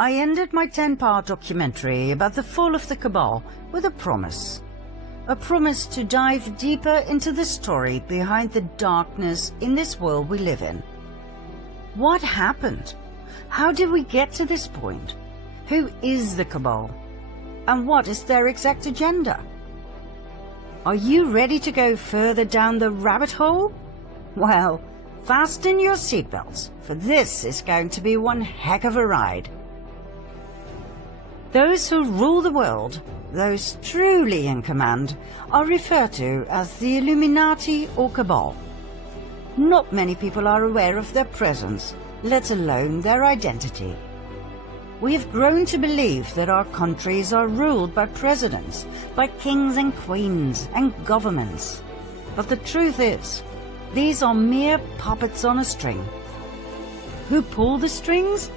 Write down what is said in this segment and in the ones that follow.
I ended my 10-part documentary about the fall of the Cabal with a promise. A promise to dive deeper into the story behind the darkness in this world we live in. What happened? How did we get to this point? Who is the Cabal? And what is their exact agenda? Are you ready to go further down the rabbit hole? Well, fasten your seatbelts, for this is going to be one heck of a ride. Those who rule the world, those truly in command, are referred to as the Illuminati or Cabal. Not many people are aware of their presence, let alone their identity. We have grown to believe that our countries are ruled by presidents, by kings and queens and governments. But the truth is, these are mere puppets on a string. Who pull the strings?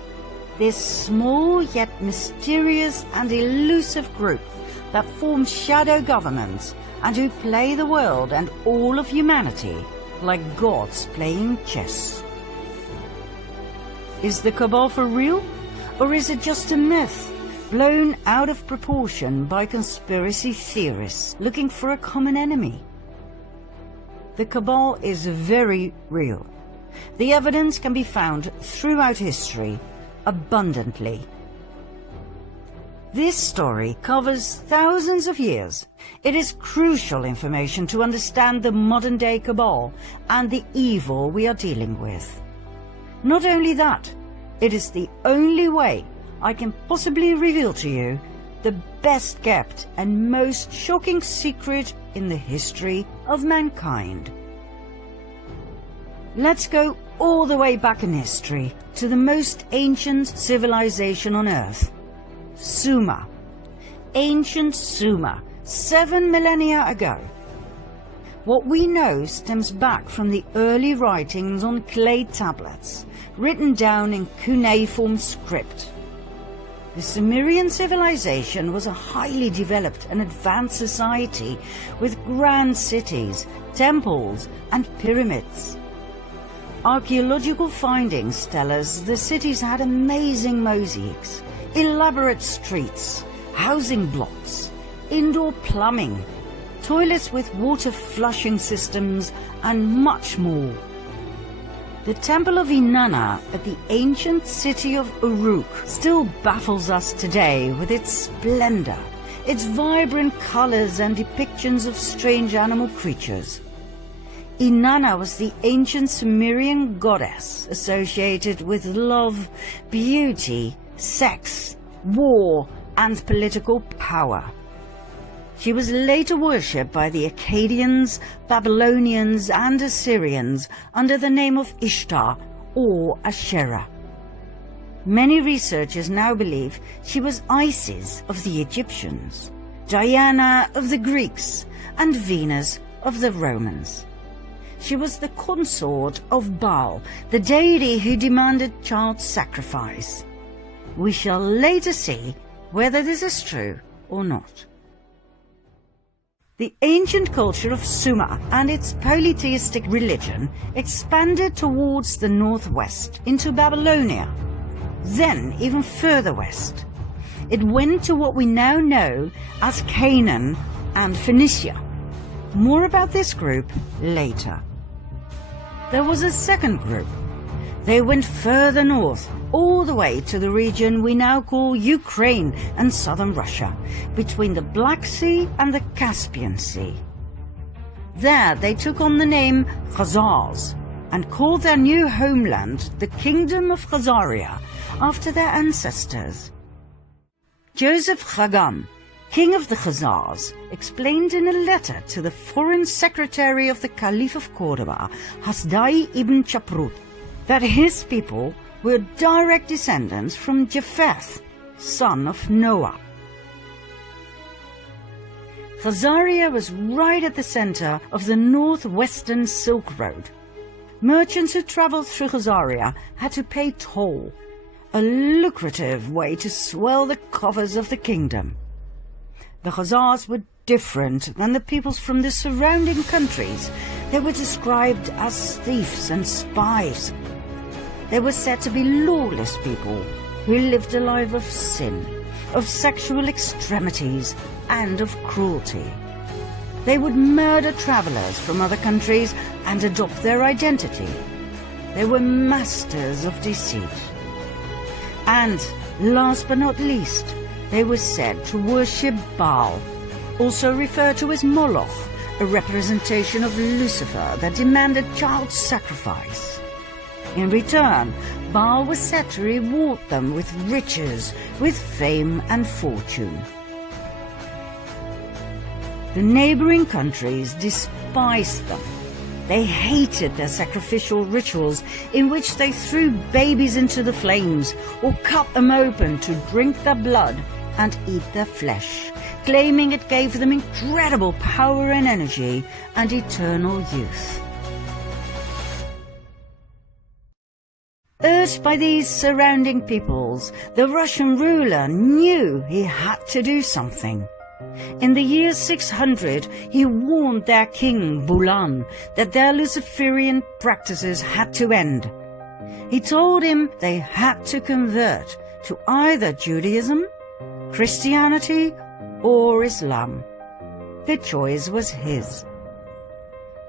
This small yet mysterious and elusive group that forms shadow governments and who play the world and all of humanity like gods playing chess. Is the Cabal for real? Or is it just a myth, blown out of proportion by conspiracy theorists looking for a common enemy? The Cabal is very real. The evidence can be found throughout history, abundantly. This story covers thousands of years. It is crucial information to understand the modern-day Cabal and the evil we are dealing with. Not only that, it is the only way I can possibly reveal to you the best kept and most shocking secret in the history of mankind. Let's go all the way back in history to the most ancient civilization on Earth, Sumer. Ancient Sumer, 7 millennia ago. What we know stems back from the early writings on clay tablets, written down in cuneiform script. The Sumerian civilization was a highly developed and advanced society with grand cities, temples, and pyramids. Archaeological findings tell us the cities had amazing mosaics, elaborate streets, housing blocks, indoor plumbing, toilets with water flushing systems, and much more. The temple of Inanna at the ancient city of Uruk still baffles us today with its splendor, its vibrant colors and depictions of strange animal creatures. Inanna was the ancient Sumerian goddess associated with love, beauty, sex, war, and political power. She was later worshipped by the Akkadians, Babylonians, and Assyrians under the name of Ishtar or Asherah. Many researchers now believe she was Isis of the Egyptians, Diana of the Greeks, and Venus of the Romans. She was the consort of Baal, the deity who demanded child sacrifice. We shall later see whether this is true or not. The ancient culture of Sumer and its polytheistic religion expanded towards the northwest into Babylonia, then even further west. It went to what we now know as Canaan and Phoenicia. More about this group later. There was a second group. They went further north, all the way to the region we now call Ukraine and southern Russia, between the Black Sea and the Caspian Sea. There they took on the name Khazars and called their new homeland the Kingdom of Khazaria, after their ancestors. Joseph Chagam, king of the Khazars, explained in a letter to the foreign secretary of the Caliph of Cordoba, Hasdai ibn Chaprut, that his people were direct descendants from Japheth, son of Noah. Khazaria was right at the center of the northwestern Silk Road. Merchants who traveled through Khazaria had to pay toll, a lucrative way to swell the coffers of the kingdom. The Khazars were different than the peoples from the surrounding countries. They were described as thieves and spies. They were said to be lawless people, who lived a life of sin, of sexual extremities, and of cruelty. They would murder travelers from other countries and adopt their identity. They were masters of deceit. And, last but not least, they were said to worship Baal, also referred to as Moloch, a representation of Lucifer that demanded child sacrifice. In return, Baal was said to reward them with riches, with fame and fortune. The neighboring countries despised them. They hated their sacrificial rituals in which they threw babies into the flames or cut them open to drink their blood and eat their flesh, claiming it gave them incredible power and energy and eternal youth. Urged by these surrounding peoples, the Russian ruler knew he had to do something. In the year 600, he warned their king, Bulan, that their Luciferian practices had to end. He told him they had to convert to either Judaism, Christianity, or Islam. The choice was his.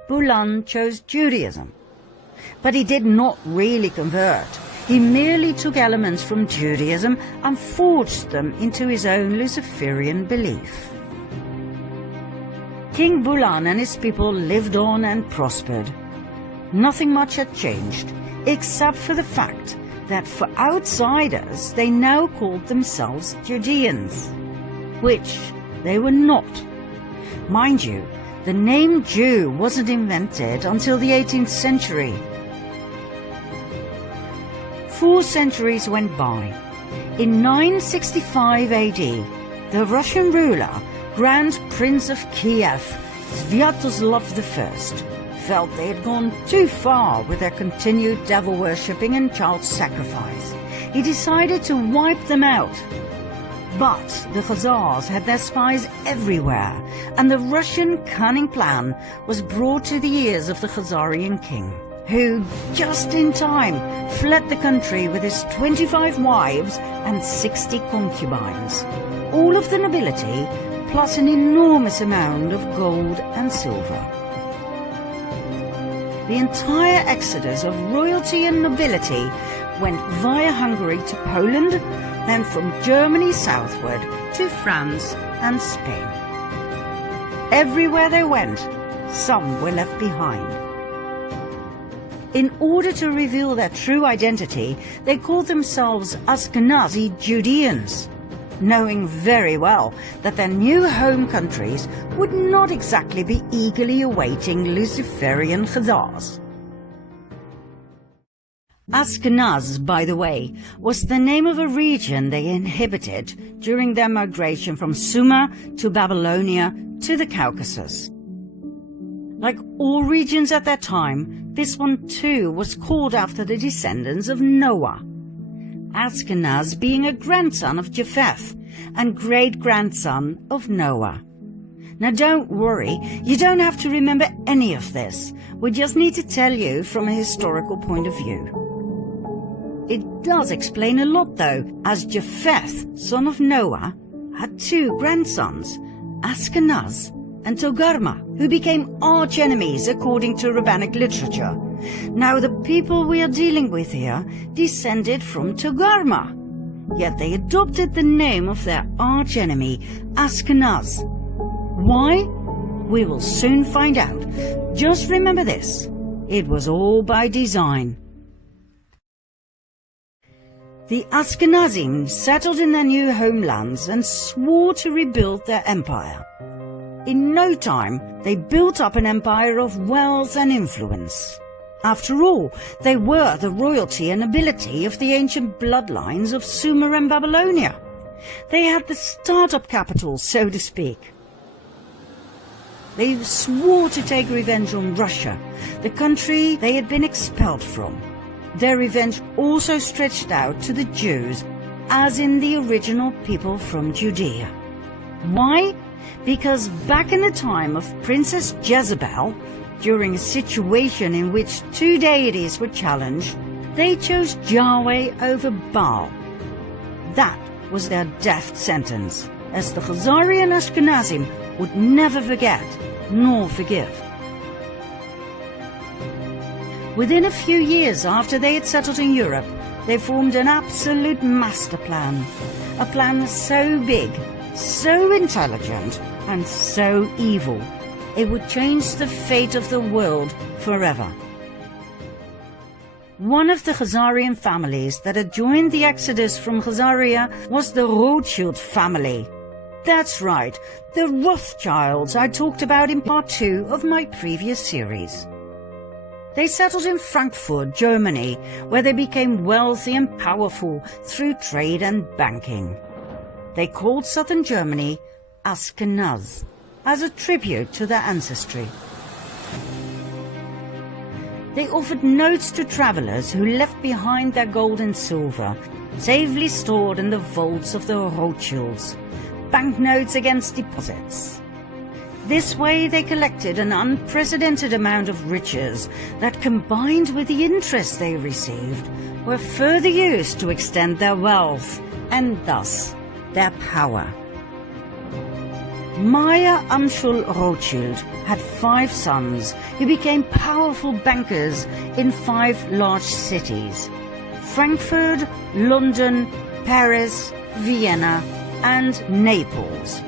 Bulan chose Judaism. But he did not really convert. He merely took elements from Judaism and forged them into his own Luciferian belief. King Bulan and his people lived on and prospered. Nothing much had changed, except for the fact that for outsiders they now called themselves Judeans, which they were not. Mind you, the name Jew wasn't invented until the 18th century. 4 centuries went by. In 965 AD, the Russian ruler, Grand Prince of Kiev, Sviatoslav I, felt they had gone too far with their continued devil-worshipping and child sacrifice. He decided to wipe them out. But the Khazars had their spies everywhere, and the Russian cunning plan was brought to the ears of the Khazarian king, who, just in time, fled the country with his 25 wives and 60 concubines, all of the nobility, plus an enormous amount of gold and silver. The entire exodus of royalty and nobility went via Hungary to Poland, then from Germany southward to France and Spain. Everywhere they went, some were left behind. In order to reveal their true identity, they called themselves Ashkenazi Judeans, knowing very well that their new home countries would not exactly be eagerly awaiting Luciferian Khazars. Ashkenaz, by the way, was the name of a region they inhabited during their migration from Sumer to Babylonia to the Caucasus. Like all regions at that time, this one too was called after the descendants of Noah, Ashkenaz being a grandson of Japheth and great-grandson of Noah. Now don't worry, you don't have to remember any of this. We just need to tell you from a historical point of view. It does explain a lot though, as Japheth, son of Noah, had 2 grandsons, Ashkenaz and Togarma, who became arch-enemies according to rabbinic literature. Now the people we are dealing with here descended from Togarma, yet they adopted the name of their arch-enemy, Ashkenaz. Why? We will soon find out. Just remember this, it was all by design. The Ashkenazim settled in their new homelands and swore to rebuild their empire. In no time, they built up an empire of wealth and influence. After all, they were the royalty and nobility of the ancient bloodlines of Sumer and Babylonia. They had the startup capital, so to speak. They swore to take revenge on Russia, the country they had been expelled from. Their revenge also stretched out to the Jews, as in the original people from Judea. Why? Because back in the time of Princess Jezebel, during a situation in which 2 deities were challenged, they chose Yahweh over Baal. That was their death sentence, as the Khazari and Ashkenazim would never forget nor forgive. Within a few years after they had settled in Europe, they formed an absolute master plan. A plan so big, so intelligent, and so evil, it would change the fate of the world forever. One of the Khazarian families that had joined the exodus from Khazaria was the Rothschild family. That's right, the Rothschilds I talked about in part 2 of my previous series. They settled in Frankfurt, Germany, where they became wealthy and powerful through trade and banking. They called southern Germany Ashkenaz, as a tribute to their ancestry. They offered notes to travelers who left behind their gold and silver, safely stored in the vaults of the Rothschilds, banknotes against deposits. This way they collected an unprecedented amount of riches that, combined with the interest they received, were further used to extend their wealth and thus their power. Meyer Amschel Rothschild had 5 sons who became powerful bankers in 5 large cities: Frankfurt, London, Paris, Vienna, and Naples.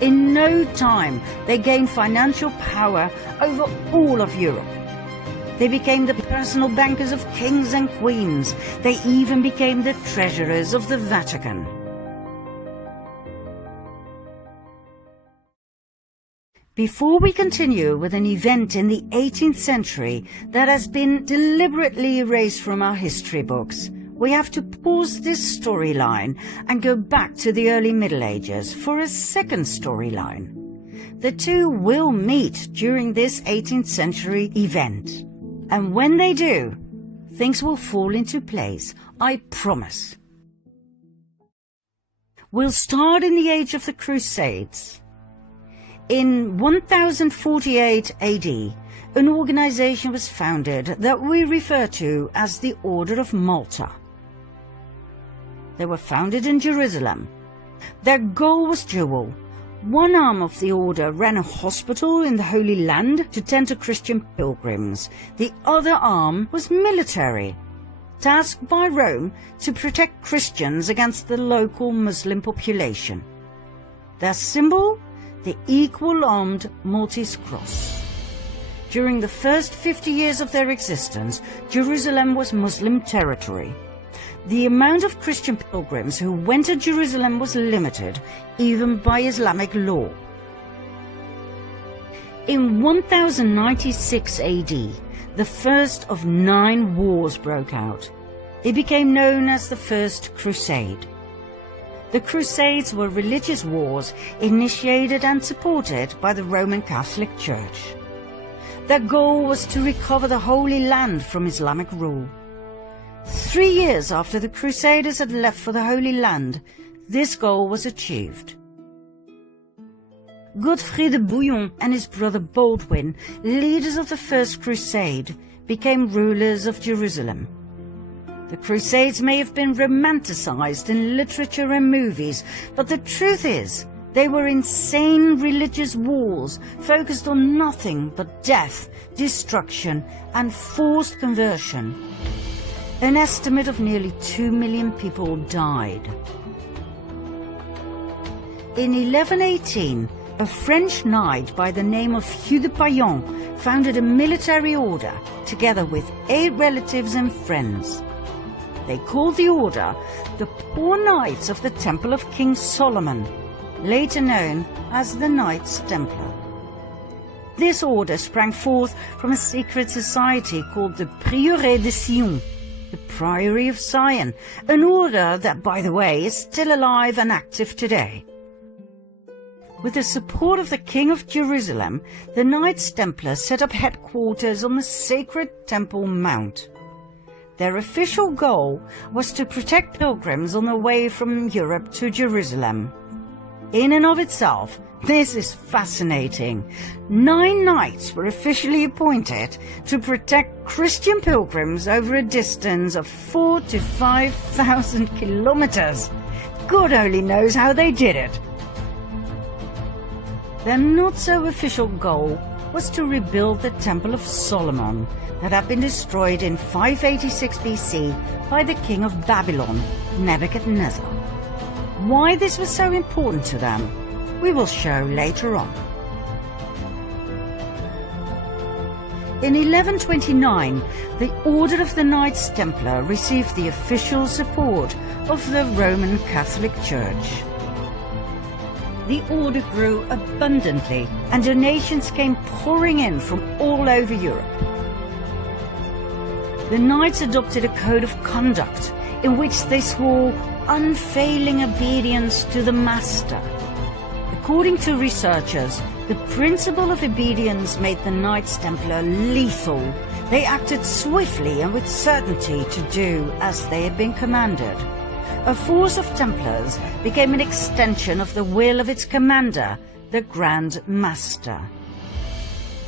In no time, they gained financial power over all of Europe. They became the personal bankers of kings and queens. They even became the treasurers of the Vatican. Before we continue with an event in the 18th century that has been deliberately erased from our history books, we have to pause this storyline and go back to the early Middle Ages for a second storyline. The two will meet during this 18th century event. And when they do, things will fall into place, I promise. We'll start in the age of the Crusades. In 1048 AD, an organization was founded that we refer to as the Order of Malta. They were founded in Jerusalem. Their goal was dual. One arm of the order ran a hospital in the Holy Land to tend to Christian pilgrims. The other arm was military, tasked by Rome to protect Christians against the local Muslim population. Their symbol? The equal-armed Maltese cross. During the first 50 years of their existence, Jerusalem was Muslim territory. The amount of Christian pilgrims who went to Jerusalem was limited, even by Islamic law. In 1096 AD, the first of 9 wars broke out. They became known as the First Crusade. The Crusades were religious wars initiated and supported by the Roman Catholic Church. Their goal was to recover the Holy Land from Islamic rule. 3 years after the Crusaders had left for the Holy Land, this goal was achieved. Godfrey de Bouillon and his brother Baldwin, leaders of the First Crusade, became rulers of Jerusalem. The Crusades may have been romanticized in literature and movies, but the truth is, they were insane religious wars focused on nothing but death, destruction, and forced conversion. An estimate of nearly 2 million people died. In 1118, a French knight by the name of Hugh de Payan founded a military order together with 8 relatives and friends. They called the order the Poor Knights of the Temple of King Solomon, later known as the Knights Templar. This order sprang forth from a secret society called the Prieuré de Sion, the Priory of Zion, an order that, by the way, is still alive and active today. With the support of the King of Jerusalem, the Knights Templar set up headquarters on the sacred Temple Mount. Their official goal was to protect pilgrims on their way from Europe to Jerusalem. In and of itself, this is fascinating. 9 knights were officially appointed to protect Christian pilgrims over a distance of 4,000 to 5,000 kilometers. God only knows how they did it. Their not-so-official goal was to rebuild the Temple of Solomon that had been destroyed in 586 BC by the king of Babylon, Nebuchadnezzar. Why this was so important to them, we will show later on. In 1129, the Order of the Knights Templar received the official support of the Roman Catholic Church. The order grew abundantly and donations came pouring in from all over Europe. The knights adopted a code of conduct in which they swore unfailing obedience to the master. According to researchers, the principle of obedience made the Knights Templar lethal. They acted swiftly and with certainty to do as they had been commanded. A force of Templars became an extension of the will of its commander, the Grand Master.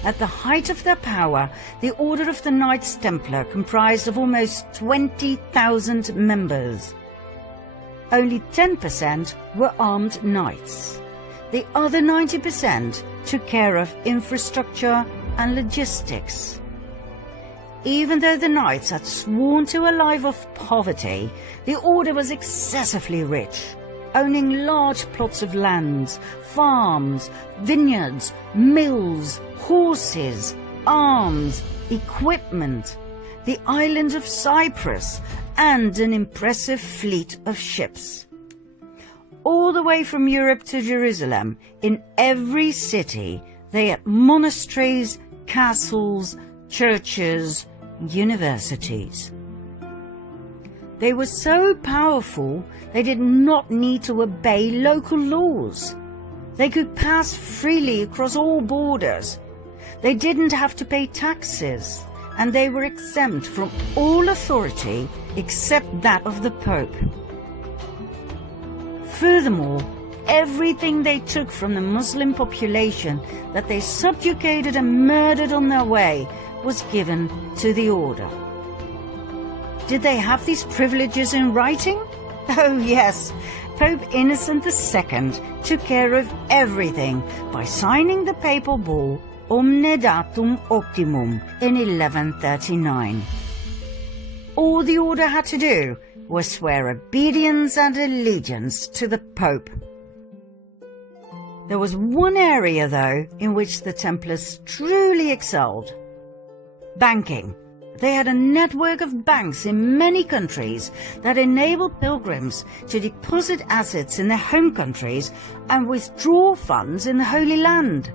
At the height of their power, the Order of the Knights Templar comprised of almost 20,000 members. Only 10% were armed knights. The other 90% took care of infrastructure and logistics. Even though the knights had sworn to a life of poverty, the order was excessively rich, owning large plots of lands, farms, vineyards, mills, horses, arms, equipment, the island of Cyprus, and an impressive fleet of ships. All the way from Europe to Jerusalem, in every city, they had monasteries, castles, churches, universities. They were so powerful they did not need to obey local laws. They could pass freely across all borders. They didn't have to pay taxes, and they were exempt from all authority except that of the Pope. Furthermore, everything they took from the Muslim population that they subjugated and murdered on their way was given to the order. Did they have these privileges in writing? Oh yes, Pope Innocent II took care of everything by signing the papal bull Omne Datum Optimum in 1139. All the order had to do was swear obedience and allegiance to the Pope. There was one area, though, in which the Templars truly excelled. Banking. They had a network of banks in many countries that enabled pilgrims to deposit assets in their home countries and withdraw funds in the Holy Land.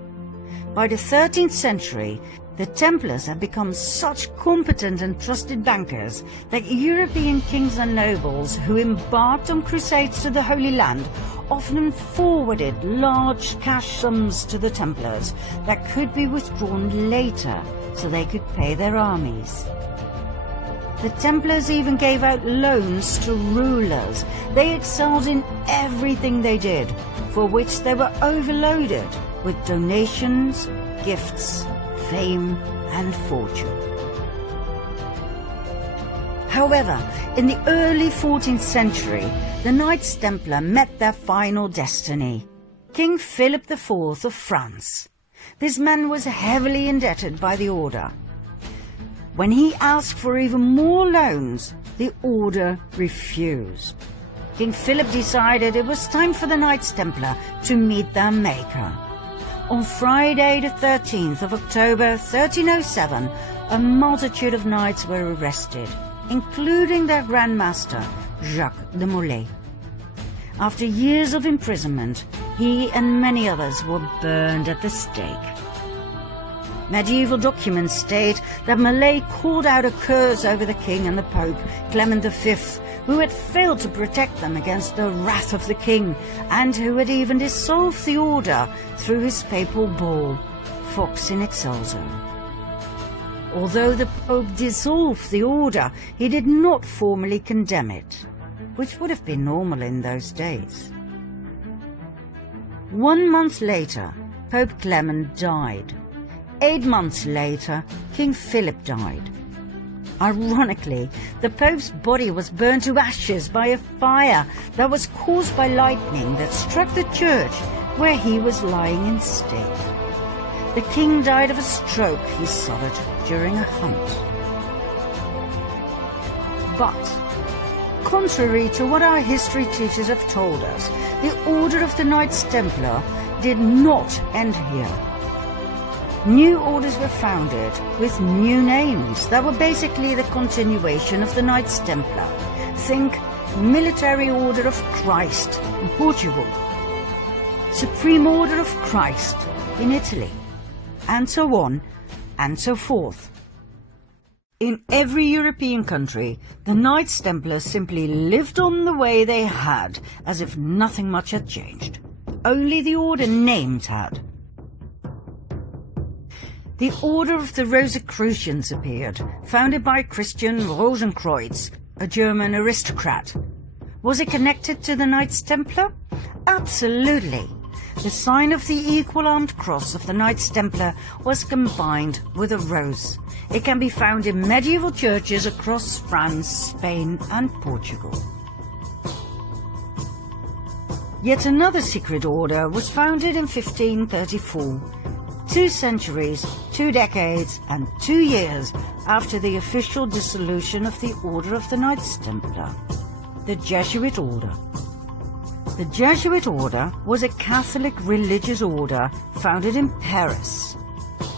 By the 13th century, the Templars had become such competent and trusted bankers that European kings and nobles who embarked on crusades to the Holy Land often forwarded large cash sums to the Templars that could be withdrawn later so they could pay their armies. The Templars even gave out loans to rulers. They excelled in everything they did, for which they were overloaded with donations, gifts, fame and fortune. However, in the early 14th century, the Knights Templar met their final destiny. King Philip IV of France. This man was heavily indebted by the order. When he asked for even more loans, the order refused. King Philip decided it was time for the Knights Templar to meet their maker. On Friday the 13th of October 1307, a multitude of knights were arrested, including their Grand Master, Jacques de Molay. After years of imprisonment, he and many others were burned at the stake. Medieval documents state that Molay called out a curse over the king and the Pope, Clement V, who had failed to protect them against the wrath of the king, and who had even dissolved the order through his papal bull, Vox in Excelso. Although the Pope dissolved the order, he did not formally condemn it, which would have been normal in those days. 1 month later, Pope Clement died. 8 months later, King Philip died. Ironically, the Pope's body was burned to ashes by a fire that was caused by lightning that struck the church where he was lying in state. The king died of a stroke he suffered during a hunt. But, contrary to what our history teachers have told us, the Order of the Knights Templar did not end here. New orders were founded with new names that were basically the continuation of the Knights Templar. Think Military Order of Christ in Portugal, Supreme Order of Christ in Italy, and so on and so forth. In every European country, the Knights Templar simply lived on the way they had, as if nothing much had changed. Only the order names had. The Order of the Rosicrucians appeared, founded by Christian Rosenkreuz, a German aristocrat. Was it connected to the Knights Templar? Absolutely. The sign of the equal-armed cross of the Knights Templar was combined with a rose. It can be found in medieval churches across France, Spain and Portugal. Yet another secret order was founded in 1534. 2 centuries, 2 decades and 2 years after the official dissolution of the Order of the Knights Templar, the Jesuit Order. The Jesuit Order was a Catholic religious order founded in Paris.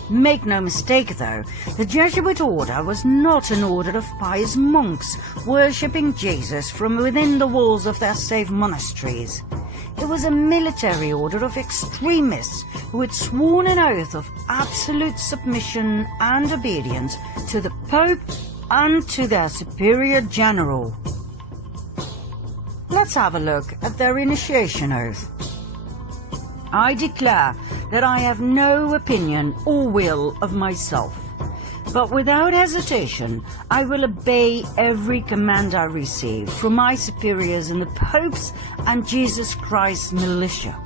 Make no mistake though, the Jesuit Order was not an order of pious monks worshipping Jesus from within the walls of their safe monasteries. It was a military order of extremists who had sworn an oath of absolute submission and obedience to the Pope and to their superior general. Let's have a look at their initiation oath. I declare that I have no opinion or will of myself, but without hesitation I will obey every command I receive from my superiors in the Pope's and Jesus Christ's militia.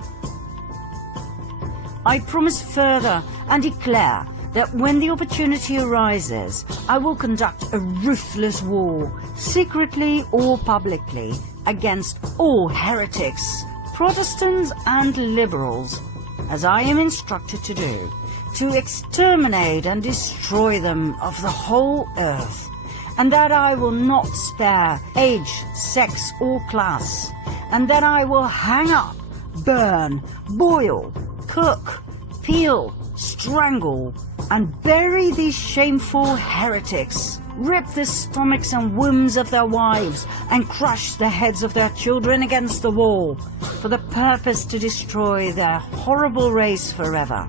I promise further and declare that when the opportunity arises, I will conduct a ruthless war, secretly or publicly, against all heretics, Protestants and liberals, as I am instructed to do, to exterminate and destroy them of the whole earth, and that I will not spare age, sex or class, and that I will hang up, burn, boil, cook, peel, strangle, and bury these shameful heretics, rip the stomachs and wombs of their wives, and crush the heads of their children against the wall, for the purpose to destroy their horrible race forever.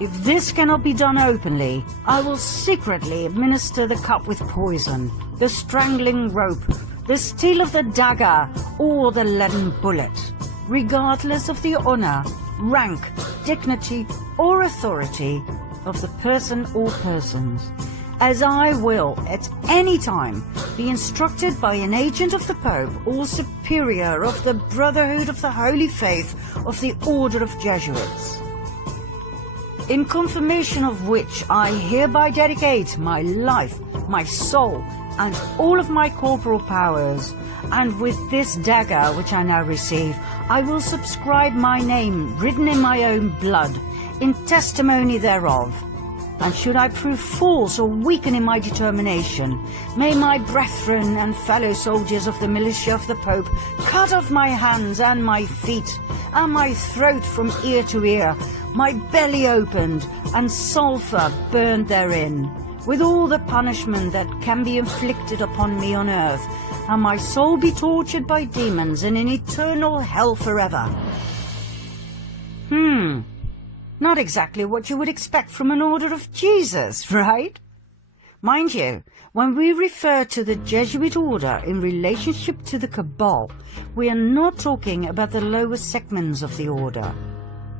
If this cannot be done openly, I will secretly administer the cup with poison, the strangling rope, the steel of the dagger, or the leaden bullet, regardless of the honor, rank, dignity, or authority of the person or persons, as I will at any time be instructed by an agent of the Pope or superior of the Brotherhood of the Holy Faith of the Order of Jesuits. In confirmation of which I hereby dedicate my life, my soul, and all of my corporal powers, and with this dagger which I now receive, I will subscribe my name written in my own blood, in testimony thereof. And should I prove false or weaken in my determination, may my brethren and fellow soldiers of the militia of the Pope cut off my hands and my feet, and my throat from ear to ear, my belly opened, and sulphur burned therein, with all the punishment that can be inflicted upon me on earth, and my soul be tortured by demons in an eternal hell forever. Not exactly what you would expect from an order of Jesus, right? Mind you, when we refer to the Jesuit order in relationship to the Cabal, we are not talking about the lower segments of the order.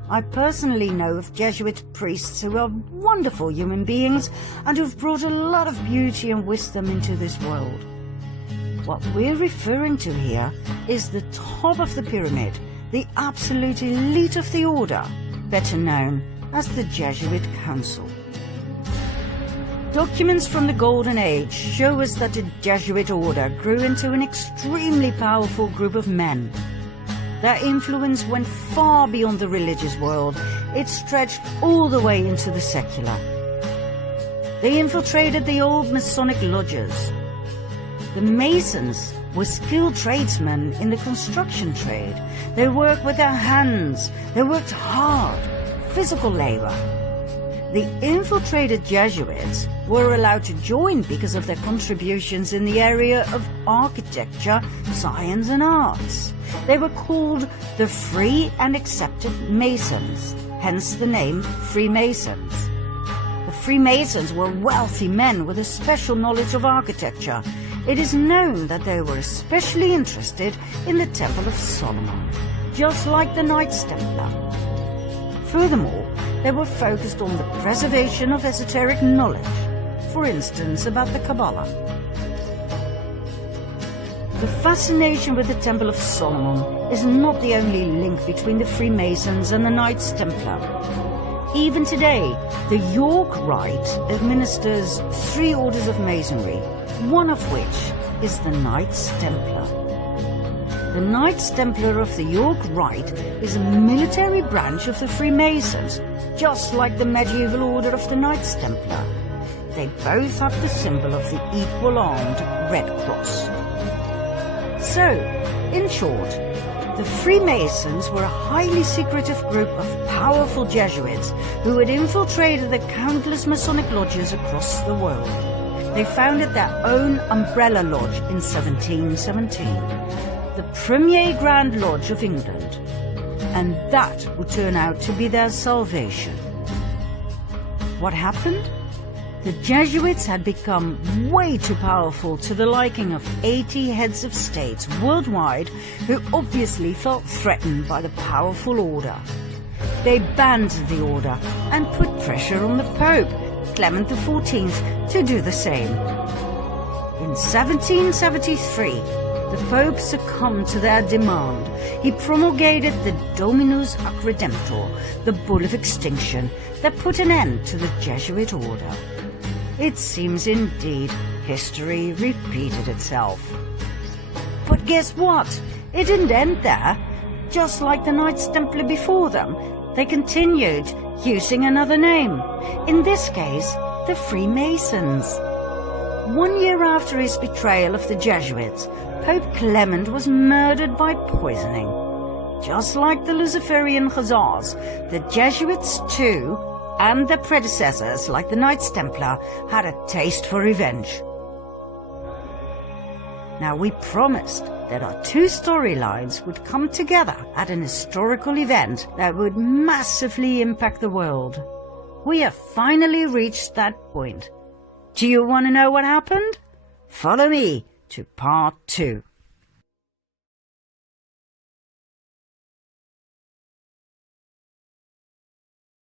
I personally know of Jesuit priests who are wonderful human beings and who've brought a lot of beauty and wisdom into this world. What we're referring to here is the top of the pyramid, the absolute elite of the order, better known as the Jesuit Council. Documents from the Golden Age show us that the Jesuit order grew into an extremely powerful group of men. Their influence went far beyond the religious world. It stretched all the way into the secular. They infiltrated the old Masonic lodges. The Masons were skilled tradesmen in the construction trade. They worked with their hands. They worked hard, physical labor. The infiltrated Jesuits were allowed to join because of their contributions in the area of architecture, science and arts. They were called the Free and Accepted Masons, hence the name Freemasons. The Freemasons were wealthy men with a special knowledge of architecture. It is known that they were especially interested in the Temple of Solomon, just like the Knights Templar. Furthermore, they were focused on the preservation of esoteric knowledge, for instance about the Cabal. The fascination with the Temple of Solomon is not the only link between the Freemasons and the Knights Templar. Even today, the York Rite administers 3 orders of Masonry, one of which is the Knights Templar. The Knights Templar of the York Rite is a military branch of the Freemasons, just like the medieval order of the Knights Templar. They both have the symbol of the equal-armed Red Cross. So, in short, the Freemasons were a highly secretive group of powerful Jesuits who had infiltrated the countless Masonic lodges across the world. They founded their own umbrella lodge in 1717, the Premier Grand Lodge of England, and that would turn out to be their salvation. What happened? The Jesuits had become way too powerful to the liking of 80 heads of states worldwide who obviously felt threatened by the powerful order. They banned the order and put pressure on the Pope, Clement XIV, to do the same. In 1773, the Pope succumbed to their demand. He promulgated the Dominus Ac Redemptor, the Bull of Extinction, that put an end to the Jesuit order. It seems indeed history repeated itself. But guess what? It didn't end there. Just like the Knights Templar before them, they continued using another name. In this case, the Freemasons. 1 year after his betrayal of the Jesuits, Pope Clement was murdered by poisoning. Just like the Luciferian Hussars, the Jesuits too, and their predecessors like the Knights Templar, had a taste for revenge. Now we promised that our 2 storylines would come together at an historical event that would massively impact the world. We have finally reached that point. Do you want to know what happened? Follow me to part 2.